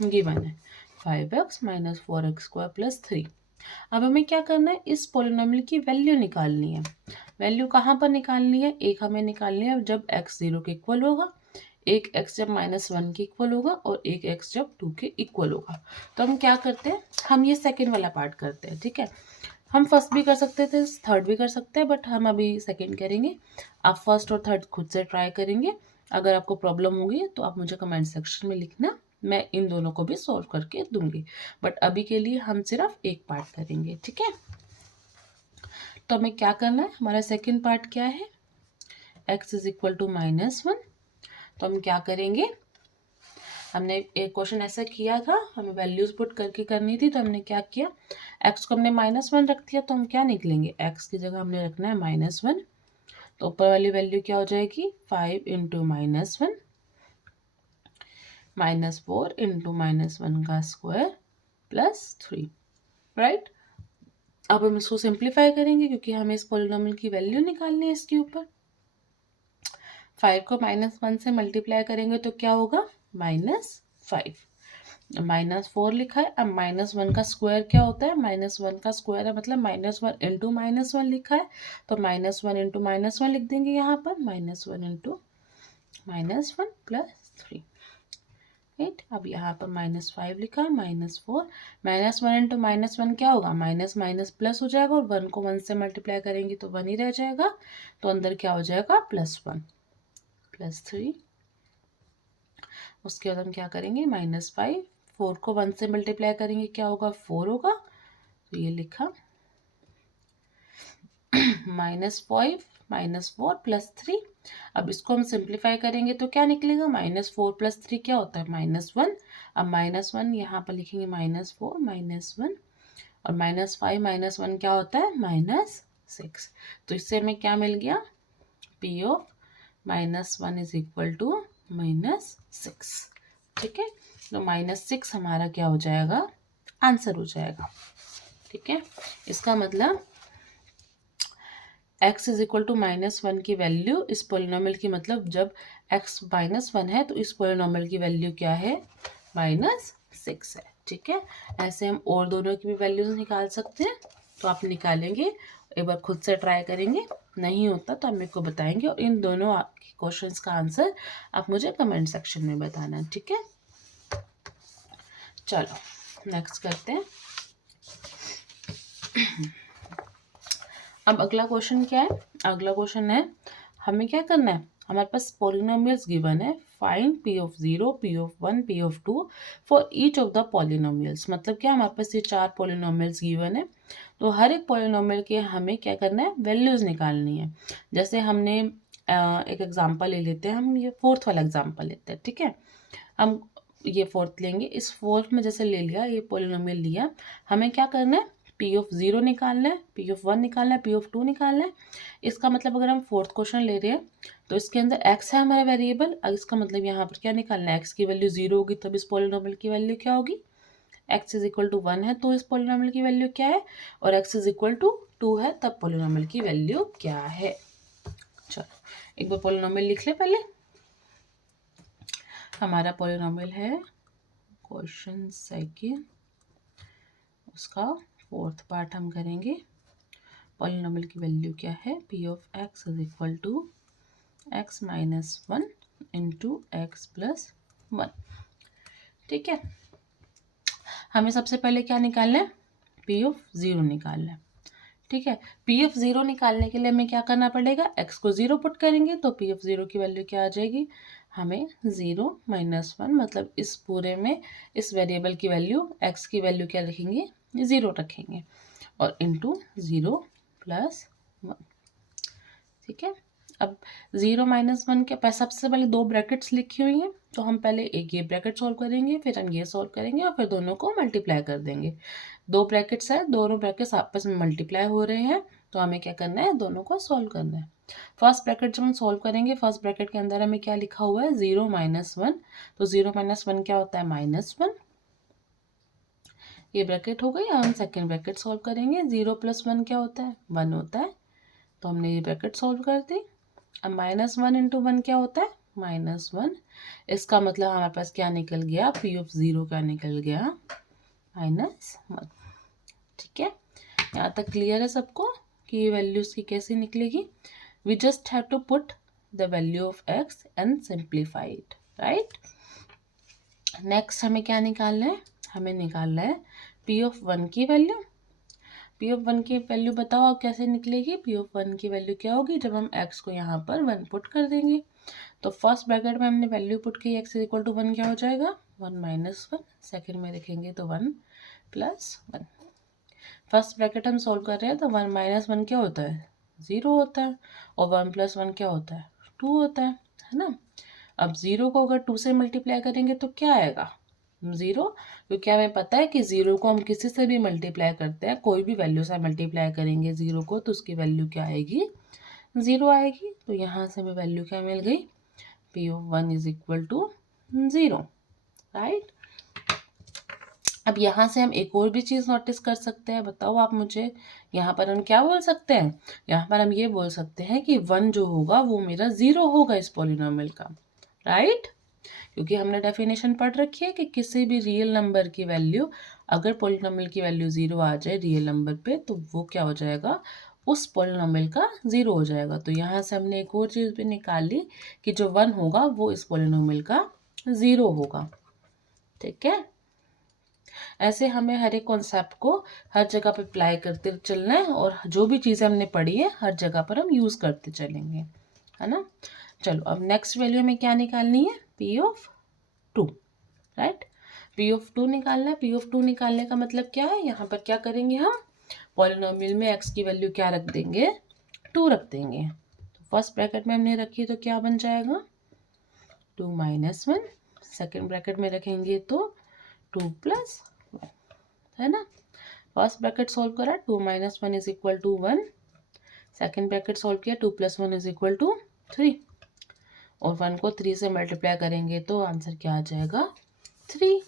गिवन है, 5x minus 4x square plus 3। अब हमें क्या करना है, इस पॉलिनोमियल की वैल्यू निकालनी है। वैल्यू कहाँ पर निकालनी है, एक हमें निकालनी है जब x 0 के इक्वल होगा, एक x जब -1 के इक्वल होगा और एक x जब 2 के इक्वल होगा। तो हम क्या करते हैं, हम ये सेकेंड वाला पार्ट करते हैं, ठीक है। हम फर्स्ट भी कर सकते थे, थर्ड भी कर सकते हैं, बट हम अभी सेकेंड करेंगे। आप फर्स्ट और थर्ड खुद से ट्राई करेंगे। अगर आपको प्रॉब्लम होगी तो आप मुझे कमेंट सेक्शन में लिखना, मैं इन दोनों को भी सॉल्व करके दूंगी। बट अभी के लिए हम सिर्फ एक पार्ट करेंगे, ठीक है। तो हमें क्या करना है, हमारा सेकेंड पार्ट क्या है, x इज इक्वल टू -1। तो हम क्या करेंगे, हमने एक क्वेश्चन ऐसा किया था, हमें वैल्यूज पुट करके करनी थी, तो हमने क्या किया, x को हमने -1 रख दिया, तो हम क्या निकलेंगे, x की जगह हमने रखना है -1। तो ऊपर वाली वैल्यू क्या हो जाएगी, 5 इंटू -1 -4 इंटू -1 का स्क्वायर प्लस 3, राइट। अब हम इसको सिंप्लीफाई करेंगे क्योंकि हमें इस पॉलिनोमियल की वैल्यू निकालनी है इसके ऊपर। 5 को -1 से मल्टीप्लाई करेंगे तो क्या होगा, -5, -4 लिखा है। अब -1 का स्क्वायर क्या होता है, -1 का स्क्वायर है मतलब -1 इंटू -1 लिखा है, तो -1 इंटू -1 लिख देंगे यहाँ पर, -1 इंटू -1 प्लस 3, राइट। अब यहाँ पर -5 लिखा है, -4, -1 इंटू -1 क्या होगा, माइनस माइनस प्लस हो जाएगा, और 1 को 1 से मल्टीप्लाई करेंगे तो 1 ही रह जाएगा, तो अंदर क्या हो जाएगा, +1 प्लस 3। उसके बाद हम क्या करेंगे, -5, 4 को 1 से मल्टीप्लाई करेंगे क्या होगा, 4 होगा, तो ये लिखा -5 -4 प्लस 3। अब इसको हम सिंप्लीफाई करेंगे तो क्या निकलेगा, -4 प्लस 3 क्या होता है, -1। अब -1 यहाँ पर लिखेंगे, -4 -1, और -5 -1 क्या होता है, -6। तो इससे हमें क्या मिल गया, p of -1 is equal to -6। ठीक है, तो -6 हमारा क्या हो जाएगा, आंसर हो जाएगा। ठीक है, इसका मतलब x इज इक्वल टू -1 की वैल्यू इस पोलिनोमियल की, मतलब जब x -1 है तो इस पोलिनोमियल की वैल्यू क्या है, -6 है। ठीक है, ऐसे हम और दोनों की भी वैल्यूज निकाल सकते हैं, तो आप निकालेंगे, एक बार खुद से ट्राई करेंगे, नहीं होता तो आप मेरे को बताएंगे, और इन दोनों क्वेश्चंस का आंसर आप मुझे कमेंट सेक्शन में बताना। ठीक है, चलो नेक्स्ट करते हैं। अब अगला क्वेश्चन क्या है, अगला क्वेश्चन है हमें क्या करना है, हमारे पास पॉलिनोमियल्स गिवन है, find p of 0, p of 1, p of 2 for each of the polynomials. मतलब क्या, हमारे पास ये 4 पॉलिनोमियल्स गिवन है, तो हर एक पॉलिनोमियल के हमें क्या करना है, वैल्यूज निकालनी है। जैसे हमने एक एग्जांपल ले लेते हैं, हम ये फोर्थ वाला एग्जांपल लेते हैं। ठीक है, हम ये फोर्थ लेंगे, इस फोर्थ में जैसे ले लिया, ये पॉलिनोमियल लिया, हमें क्या करना है, p ऑफ 0 निकालना है, p ऑफ 1 निकालना है, p ऑफ 2 निकालना है। इसका मतलब अगर हम फोर्थ क्वेश्चन ले रहे हैं तो इसके अंदर x है हमारा वेरिएबल, अब इसका मतलब यहाँ पर क्या निकालना है, x की वैल्यू 0 होगी तब इस पॉलिनोमियल की वैल्यू क्या होगी, x इज इक्वल टू 1 है तो इस पॉलिनोमियल की वैल्यू क्या है, और x इज इक्वल टू 2 है तब पॉलिनोमियल की वैल्यू क्या है। चलो एक बार पॉलिनोमियल लिख ले पहले। हमारा पॉलिनोमियल है क्वेश्चन सेकंड, उसका फोर्थ पार्ट हम करेंगे। पॉलिनोमियल की वैल्यू क्या है, p of x is equal to x minus 1 into x plus 1। ठीक है, हमें सबसे पहले क्या निकालना है, p ऑफ 0 निकालना है। ठीक है, p ऑफ 0 निकालने के लिए हमें क्या करना पड़ेगा, x को 0 पुट करेंगे तो p ऑफ 0 की वैल्यू क्या आ जाएगी, हमें 0 माइनस 1, मतलब इस पूरे में इस वेरिएबल की वैल्यू x की वैल्यू क्या रखेंगे, 0 रखेंगे, और इंटू 0 प्लस 1। ठीक है, अब 0 माइनस 1 के पास सबसे पहले दो ब्रैकेट्स लिखी हुई हैं, तो हम पहले एक ये ब्रैकेट सॉल्व करेंगे, फिर हम ये सॉल्व करेंगे, और फिर दोनों को मल्टीप्लाई कर देंगे। दो ब्रैकेट्स है, दोनों ब्रैकेट्स आपस में मल्टीप्लाई हो रहे हैं, तो हमें क्या करना है, दोनों को सॉल्व करना है। फर्स्ट ब्रैकेट जब हम सॉल्व करेंगे, फर्स्ट ब्रैकेट के अंदर हमें क्या लिखा हुआ है, 0 माइनस 1, तो 0 माइनस 1 क्या होता है, -1, ये ब्रैकेट हो गई। अब हम सेकेंड ब्रैकेट सॉल्व करेंगे, 0 प्लस 1 क्या होता है, 1 होता है, तो हमने ये ब्रैकेट सॉल्व कर दी। अब -1 इंटू 1 क्या होता है, -1, इसका मतलब हमारे पास क्या निकल गया, p ऑफ 0 क्या निकल गया, -1। ठीक है, यहाँ तक क्लियर है सबको कि ये वैल्यूज की कैसे निकलेगी। We just have to put the value of x and simplify it, right. Next हमें क्या निकालना है, हमें निकालना है p ऑफ 1 की वैल्यू। p ऑफ 1 की वैल्यू बताओ आप कैसे निकलेगी, p ऑफ 1 की वैल्यू क्या होगी, जब हम x को यहाँ पर 1 पुट कर देंगे, तो फर्स्ट ब्रैकेट में हमने वैल्यू पुट की, x इज इक्वल टू 1 क्या हो जाएगा, 1 माइनस 1, सेकेंड में लिखेंगे तो 1 प्लस 1। फर्स्ट ब्रैकेट हम सॉल्व कर रहे हैं, तो 1 माइनस 1 क्या होता है, 0 होता है, और 1 प्लस 1 क्या होता है, 2 होता है ना। अब 0 को अगर 2 से मल्टीप्लाई करेंगे तो क्या आएगा, 0, क्योंकि हमें पता है कि 0 को हम किसी से भी मल्टीप्लाई करते हैं, कोई भी वैल्यू से मल्टीप्लाई करेंगे 0 को, तो उसकी वैल्यू क्या आएगी, 0 आएगी। तो यहाँ से हमें वैल्यू क्या मिल गई, p of 1 is equal to 0, right. अब यहाँ से हम एक और भी चीज़ नोटिस कर सकते हैं, बताओ आप मुझे, यहाँ पर हम क्या बोल सकते हैं, यहाँ पर हम ये बोल सकते हैं कि 1 जो होगा वो मेरा 0 होगा इस पॉलिनोमियल का, राइट, क्योंकि हमने डेफिनेशन पढ़ रखी है कि किसी भी रियल नंबर की वैल्यू, अगर पॉलिनोमियल की वैल्यू 0 आ जाए रियल नंबर पे, तो वो क्या हो जाएगा, उस पॉलिनोमियल का 0 हो जाएगा। तो यहाँ से हमने एक और चीज़ भी निकाल ली कि जो 1 होगा वो इस पॉलिनोमियल का 0 होगा। ठीक है, ऐसे हमें हर एक कॉन्सेप्ट को हर जगह पे अप्लाई करते चलना है, और जो भी चीज़ें हमने पढ़ी है हर जगह पर हम यूज़ करते चलेंगे, है ना। चलो अब नेक्स्ट वैल्यू हमें क्या निकालनी है, p of 2, right. p of 2 निकालना है। p ऑफ 2 निकालने का मतलब क्या है, यहाँ पर क्या करेंगे, हम पॉलिनोमियल में x की वैल्यू क्या रख देंगे, 2 रख देंगे। तो फर्स्ट ब्रैकेट में हमने रखी तो क्या बन जाएगा, 2 माइनस 1, सेकेंड ब्रैकेट में रखेंगे तो 2 प्लस 1, है ना। फर्स्ट ब्रैकेट सॉल्व करा, 2 minus 1 is equal to 1, second bracket solve किया, 2 प्लस 1 इज इक्वल टू 3। और 1 को 3 से मल्टीप्लाई करेंगे तो आंसर क्या आ जाएगा 3।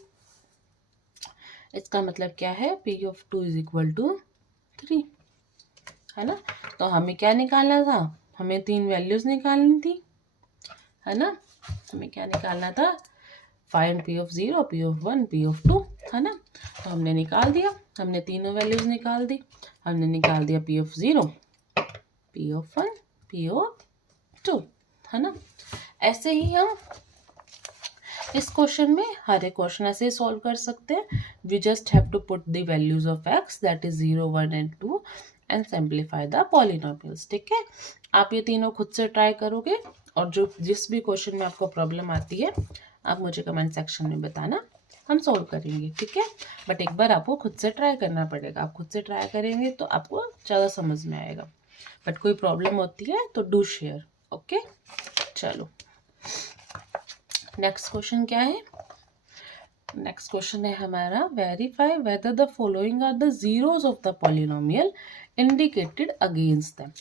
इसका मतलब क्या है P of 2 is equal to 3, है ना। तो हमें क्या निकालना था, हमें 3 वैल्यूज निकालनी थी, है ना। हमें क्या निकालना था, find P of 0, P of 1, P of 2, है ना। तो हमने निकाल दिया, हमने तीनों वैल्यूज निकाल दी। हमने निकाल दिया P of 0, P of 1, P of 2, है ना। ऐसे ही हम इस क्वेश्चन में हर एक क्वेश्चन ऐसे ही सॉल्व कर सकते हैं। We just have to put the values of x that is 0, 1 and 2 and simplify the polynomials. ठीक है, आप ये तीनों खुद से ट्राई करोगे और जो जिस भी क्वेश्चन में आपको प्रॉब्लम आती है आप मुझे कमेंट सेक्शन में बताना, हम सॉल्व करेंगे। ठीक है, बट एक बार आपको खुद से ट्राई करना पड़ेगा। आप खुद से ट्राई करेंगे तो आपको ज़्यादा समझ में आएगा। बट कोई प्रॉब्लम होती है तो डू शेयर। ओके, चलो नेक्स्ट क्वेश्चन क्या है। नेक्स्ट क्वेश्चन है हमारा, verify whether the following are the zeros of the polynomial indicated against them.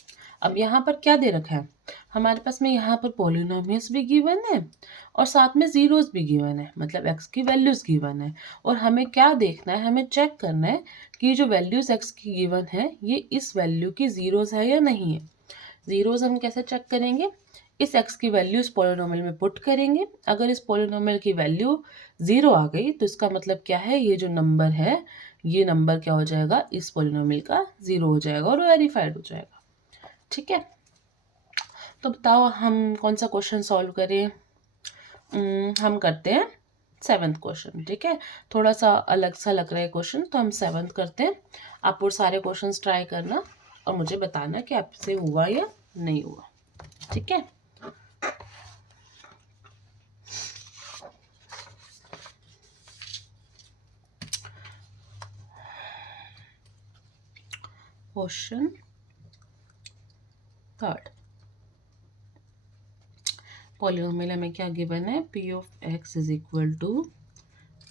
अब यहाँ पर क्या दे रखा है हमारे पास में, यहाँ पर पॉलिनोमियल्स भी गिवन है और साथ में जीरोस भी गिवन है, मतलब एक्स की वैल्यूज गिवन है। और हमें क्या देखना है, हमें चेक करना है कि जो वैल्यूज एक्स की गिवन है ये इस वैल्यू की जीरोस है या नहीं है। जीरोस हम कैसे चेक करेंगे, इस x की वैल्यू इस पॉलिनोमियल में पुट करेंगे। अगर इस पॉलिनोमियल की वैल्यू 0 आ गई तो इसका मतलब क्या है, ये जो नंबर है ये नंबर क्या हो जाएगा, इस पॉलिनोमियल का 0 हो जाएगा और वेरीफाइड हो जाएगा। ठीक है, तो बताओ हम कौन सा क्वेश्चन सॉल्व करें। हम करते हैं 7th क्वेश्चन। ठीक है, थोड़ा सा अलग सा लग रहा है क्वेश्चन, तो हम 7th करते हैं। आप और सारे क्वेश्चन ट्राई करना और मुझे बताना कि आपसे हुआ या नहीं हुआ। ठीक है, क्वेश्चन 3rd, पॉलिनोमियल में क्या गिवन है, P of x is equal to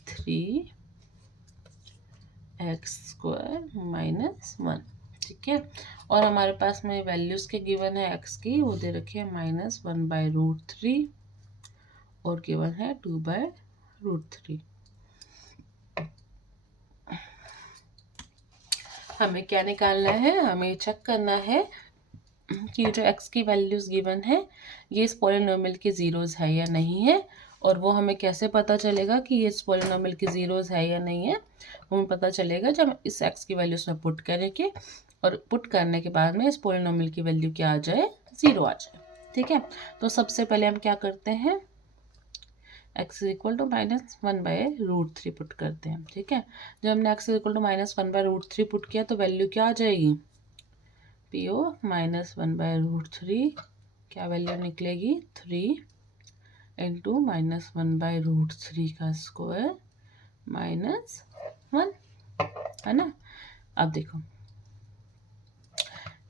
3x² minus 1। ठीक है, और हमारे पास में वैल्यूज के गिवन है x की, वो दे रखी है -1/√3 और गिवन है 2/√3। हमें क्या निकालना है, हमें चेक करना है कि जो x की वैल्यूज गिवन है ये इस पॉलिनोमियल की जीरोस है या नहीं है। और वो हमें कैसे पता चलेगा कि ये इस पॉलिनोमियल की जीरोस है या नहीं है, हमें पता चलेगा जब इस x की वैल्यूज में पुट करेंगे और पुट करने के बाद में इस पॉलिनोमियल की वैल्यू क्या आ जाए, 0 आ जाए। ठीक है, तो सबसे पहले हम क्या करते हैं, x is equal to -1/√3 put करते हैं। ठीक है, जब हमने x is equal to -1/√3 put किया तो वैल्यू क्या आ जाएगी, P ऑफ -1/√3 क्या वैल्यू निकलेगी, 3 इंटू -1/√3 का स्क्वायर -1, है ना। अब देखो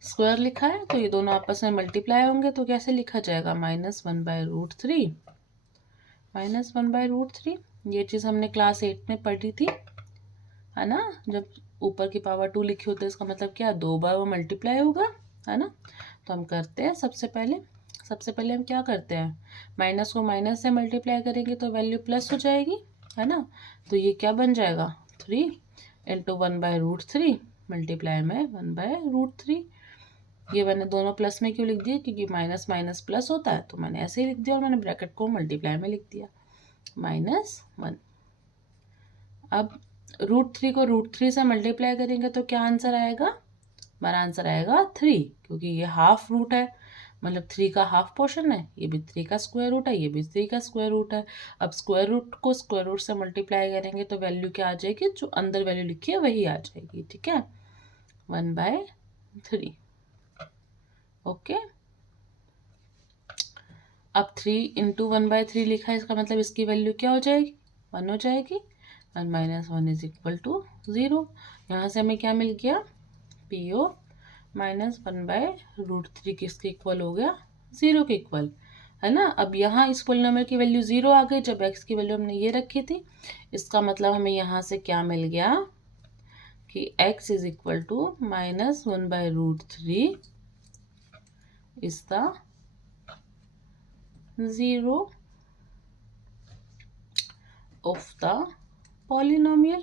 स्क्वायर लिखा है तो ये दोनों आपस में मल्टीप्लाई होंगे तो कैसे लिखा जाएगा, -1/√3 -1/√3। ये चीज़ हमने क्लास 8 में पढ़ी थी, है ना। जब ऊपर की पावर 2 लिखी होती है इसका मतलब क्या, 2 बार वो मल्टीप्लाई होगा, है ना। तो हम करते हैं सबसे पहले हम क्या करते हैं, माइनस को माइनस से मल्टीप्लाई करेंगे तो वैल्यू प्लस हो जाएगी, है ना। तो ये क्या बन जाएगा, 3 इंटू 1/√3 मल्टीप्लाई में 1/√3। ये मैंने दोनों प्लस में क्यों लिख दिया, क्योंकि माइनस माइनस प्लस होता है, तो मैंने ऐसे ही लिख दिया और मैंने ब्रैकेट को मल्टीप्लाई में लिख दिया -1। अब √3 को √3 से मल्टीप्लाई करेंगे तो क्या आंसर आएगा, हमारा आंसर आएगा 3, क्योंकि ये हाफ रूट है, मतलब 3 का हाफ पोर्शन है, ये भी 3 का स्क्वायर रूट है, ये भी 3 का स्क्वायर रूट है। अब स्क्वायर रूट को स्क्वायर रूट से मल्टीप्लाई करेंगे तो वैल्यू क्या आ जाएगी, जो अंदर वैल्यू लिखी है वही आ जाएगी। ठीक है, 1/3। ओके, अब 3 इंटू 1/3 लिखा है, इसका मतलब इसकी वैल्यू क्या हो जाएगी, 1 हो जाएगी। 1 - 1 इज इक्वल टू 0। यहाँ से हमें क्या मिल गया, P ऑफ -1/√3 किसके इक्वल हो गया, 0 के इक्वल, है ना। अब यहाँ इस पॉलिनोमियल की वैल्यू 0 आ गई जब x की वैल्यू हमने ये रखी थी। इसका मतलब हमें यहाँ से क्या मिल गया कि x is equal to -1/√3 is the 0 of the polynomial,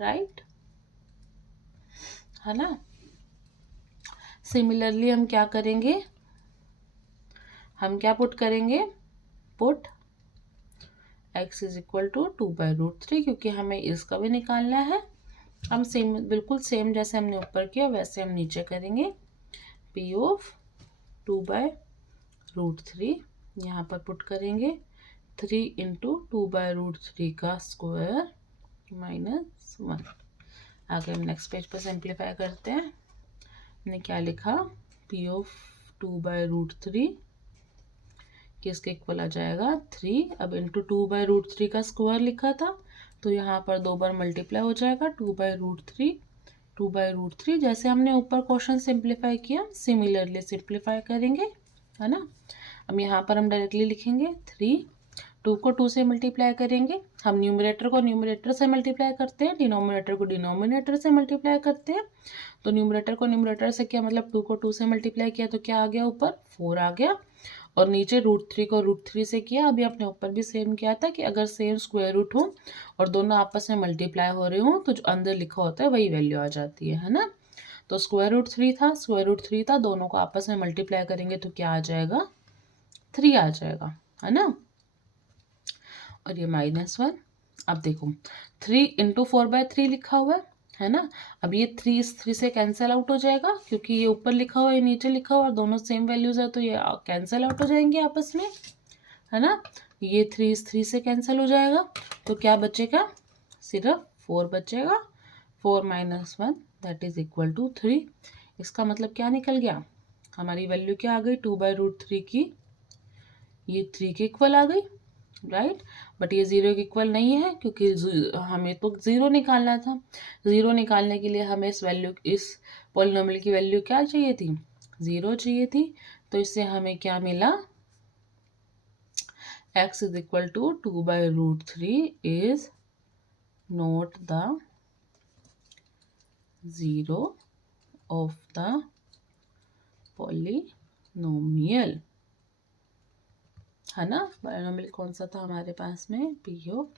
right, है ना। सिमिलरली हम क्या करेंगे, हम क्या पुट करेंगे, put x is equal to 2/√3, क्योंकि हमें इसका भी निकालना है। हम सेम, बिल्कुल सेम जैसे हमने ऊपर किया वैसे हम नीचे करेंगे। p ऑफ 2/√3 यहाँ पर पुट करेंगे, 3 इंटू 2/√3 का स्क्वायर -1। आगे हम नेक्स्ट पेज पर सिंप्लीफाई करते हैं। हमने क्या लिखा, p ऑफ 2/√3 किसके इक्वल आ जाएगा 3। अब इंटू 2/√3 का स्क्वायर लिखा था तो यहाँ पर 2 बार मल्टीप्लाई हो जाएगा 2/√3 जैसे हमने ऊपर क्वेश्चन सिंप्लीफाई किया सिमिलरली सिंप्लीफाई करेंगे, है ना। अब यहाँ पर हम डायरेक्टली लिखेंगे 3, 2 को 2 से मल्टीप्लाई करेंगे। हम न्यूमरेटर को न्यूमरेटर से मल्टीप्लाई करते हैं, डिनोमिनेटर को डिनोमिनेटर से मल्टीप्लाई करते हैं। तो न्यूमरेटर को न्यूमरेटर से किया मतलब 2 को 2 से मल्टीप्लाई किया तो क्या आ गया, ऊपर 4 आ गया। और नीचे √3 को √3 से किया। अभी आपने ऊपर भी सेम किया था कि अगर सेम स्क्वायर रूट हो और दोनों आपस में मल्टीप्लाई हो रहे हो तो जो अंदर लिखा होता है वही वैल्यू आ जाती है ना। तो स्क्वायर रूट 3 था, दोनों को आपस में मल्टीप्लाई करेंगे तो क्या आ जाएगा, 3 आ जाएगा, है ना। और ये -1। अब देखो 3 इंटू 4/3 लिखा हुआ है ना। अब ये 3 इस 3 से कैंसिल आउट हो जाएगा क्योंकि ये ऊपर लिखा हुआ है नीचे लिखा हुआ और दोनों सेम वैल्यूज है तो ये कैंसिल आउट हो जाएंगे आपस में, है ना। ये 3 इस 3 से कैंसिल हो जाएगा तो क्या बचेगा, सिर्फ 4 बचेगा। 4 - 1 दैट इज इक्वल टू 3। इसका मतलब क्या निकल गया, हमारी वैल्यू क्या आ गई 2/√3 की, ये 3 के इक्वल आ गई, राइट। बट ये 0 के इक्वल नहीं है क्योंकि हमें तो 0 निकालना था। 0 निकालने के लिए हमें इस पॉलिनोमियल की वैल्यू क्या चाहिए थी, 0 चाहिए थी। तो इससे हमें क्या मिला, x is equal to 2/√3 is not the 0 of the polynomial, है ना। पॉलिनोमियल कौन सा था हमारे पास में, p ऑफ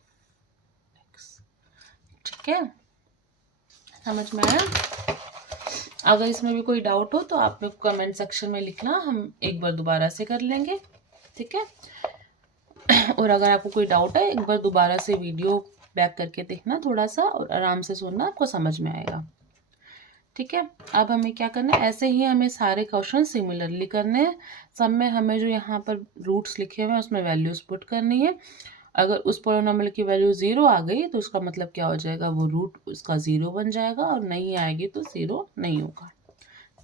x, ठीक है, समझ में आया। अगर इसमें भी कोई डाउट हो तो आप मेरे को कमेंट सेक्शन में लिखना, हम एक बार दोबारा से कर लेंगे, ठीक है। और अगर आपको कोई डाउट है एक बार दोबारा से वीडियो बैक करके देखना थोड़ा सा और आराम से सुनना, आपको समझ में आएगा, ठीक है। अब हमें क्या करना है, ऐसे ही हमें सारे क्वेश्चन सिमिलरली करने हैं। सब में हमें जो यहाँ पर रूट्स लिखे हुए हैं उसमें वैल्यूज पुट करनी है। अगर उस पॉलिनोमियल की वैल्यू 0 आ गई तो उसका मतलब क्या हो जाएगा, वो रूट उसका 0 बन जाएगा और नहीं आएगी तो 0 नहीं होगा,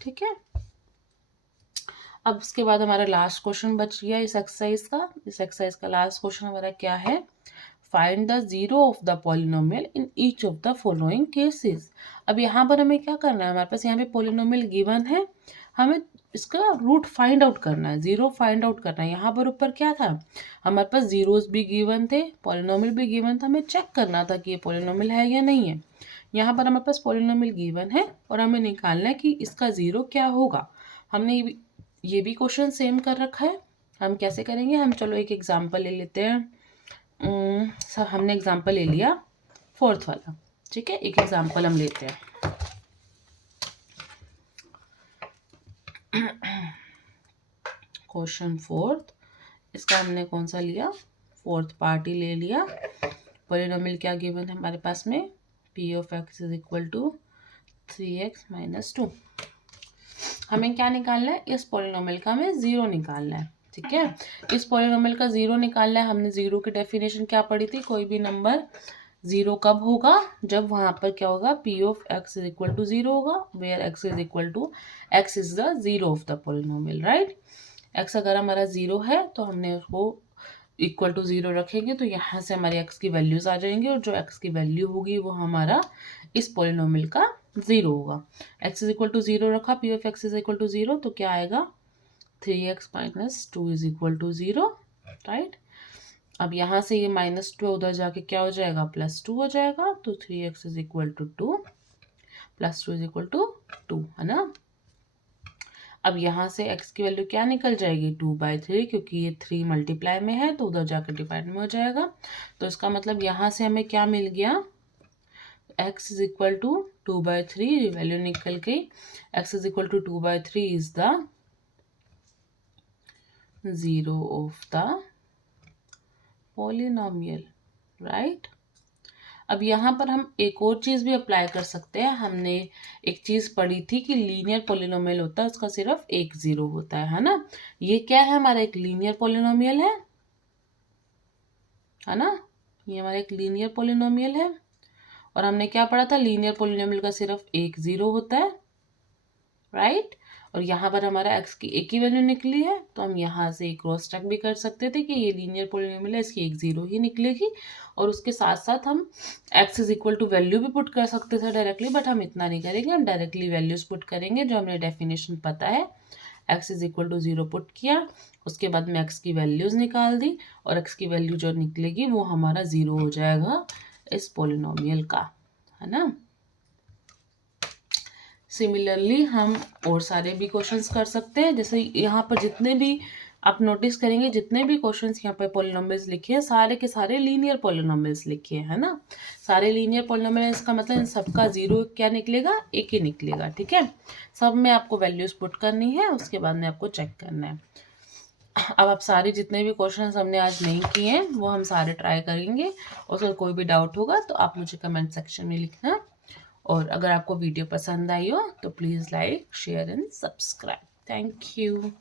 ठीक है। अब उसके बाद हमारा लास्ट क्वेश्चन बच गया इस एक्सरसाइज का लास्ट क्वेश्चन हमारा क्या है, find the 0 of the polynomial in each of the following cases. अब यहाँ पर हमें क्या करना है, हमारे पास यहाँ पे पॉलिनोमियल गिवन है, हमें इसका रूट फाइंड आउट करना है, 0 फाइंड आउट करना है। यहाँ पर ऊपर क्या था, हमारे पास जीरोस भी गिवन थे, पॉलिनोमियल भी गिवन था, हमें चेक करना था कि ये पॉलिनोमियल है या नहीं है। यहाँ पर हमारे पास पॉलिनोमियल गिवन है और हमें निकालना है कि इसका 0 क्या होगा। हमने ये भी क्वेश्चन सेम कर रखा है। हम कैसे करेंगे, हम चलो एक एग्जाम्पल ले लेते हैं। सर हमने एग्जाम्पल ले लिया 4th वाला, ठीक है। एक एग्जाम्पल हम लेते हैं। क्वेश्चन 4th, इसका हमने कौन सा लिया, 4th पार्ट ही ले लिया। पॉलिनोमियल क्या गिवन है हमारे पास में, p of x is equal to 3x - 2। हमें क्या निकालना है, इस पॉलिनोमियल का हमें 0 निकालना है, ठीक है। इस पॉलिनोमियल का 0 निकालना है। हमने 0 की डेफिनेशन क्या पढ़ी थी, कोई भी नंबर 0 कब होगा, जब वहाँ पर क्या होगा, p of x is equal to 0 होगा, where x is equal to x is the 0 of the polynomial, right. x अगर हमारा 0 है तो हमने उसको इक्वल टू 0 रखेंगे तो यहाँ से हमारे x की वैल्यूज आ जाएंगे और जो x की वैल्यू होगी वो हमारा इस पॉलिनोमियल का 0 होगा। x इज इक्वल टू 0 रखा, p of x is equal to 0 तो क्या आएगा, 3x - 2 is equal to 0, right. अब यहाँ से ये -2 उधर जाके क्या हो जाएगा, +2 हो जाएगा। तो 3x is equal to 2 +2 is equal to 2, है ना। अब यहाँ से x की वैल्यू क्या निकल जाएगी 2/3, क्योंकि ये 3 मल्टीप्लाई में है तो उधर जाकर डिवाइड में हो जाएगा। तो इसका मतलब यहाँ से हमें क्या मिल गया, x is equal to 2/3, value निकल गई, x is equal to 2/3 is the zero of the polynomial, right. अब यहाँ पर हम एक और चीज़ भी अप्लाई कर सकते हैं। हमने एक चीज़ पढ़ी थी कि लीनियर पॉलिनोमियल होता है उसका सिर्फ एक जीरो होता है ना। ये क्या है, हमारा एक लीनियर पॉलिनोमियल है ना, ये हमारा एक लीनियर पॉलिनोमियल है। और हमने क्या पढ़ा था, लीनियर पॉलिनोमियल का सिर्फ एक जीरो होता है, राइट। और यहाँ पर हमारा x की एक ही वैल्यू निकली है, तो हम यहाँ से क्रॉस चेक भी कर सकते थे कि ये लीनियर पॉलिनोमियल है, इसकी एक जीरो ही निकलेगी। और उसके साथ साथ हम x is equal to value भी पुट कर सकते थे डायरेक्टली, बट हम इतना नहीं करेंगे, हम डायरेक्टली वैल्यूज पुट करेंगे जो हमें डेफिनेशन पता है। x is equal to 0 put किया, उसके बाद में x की वैल्यूज निकाल दी, और x की वैल्यू जो निकलेगी वो हमारा 0 हो जाएगा इस पॉलिनोमियल का, है ना। सिमिलरली हम और सारे भी क्वेश्चंस कर सकते हैं। जैसे यहाँ पर जितने भी आप नोटिस करेंगे, जितने भी क्वेश्चंस यहाँ पर पॉलिनोमियल्स लिखे हैं सारे के सारे लीनियर पॉलिनोमियल्स लिखे हैं, है ना। सारे लीनियर पॉलिनोमियल्स का मतलब इन सबका जीरो क्या निकलेगा, एक ही निकलेगा, ठीक है। सब में आपको वैल्यूज पुट करनी है, उसके बाद में आपको चेक करना है। अब आप सारे जितने भी क्वेश्चन हमने आज नहीं किए हैं वो हम सारे ट्राई करेंगे, और अगर कोई भी डाउट होगा तो आप मुझे कमेंट सेक्शन में लिखना। और अगर आपको वीडियो पसंद आई हो तो please like, share and subscribe. Thank you.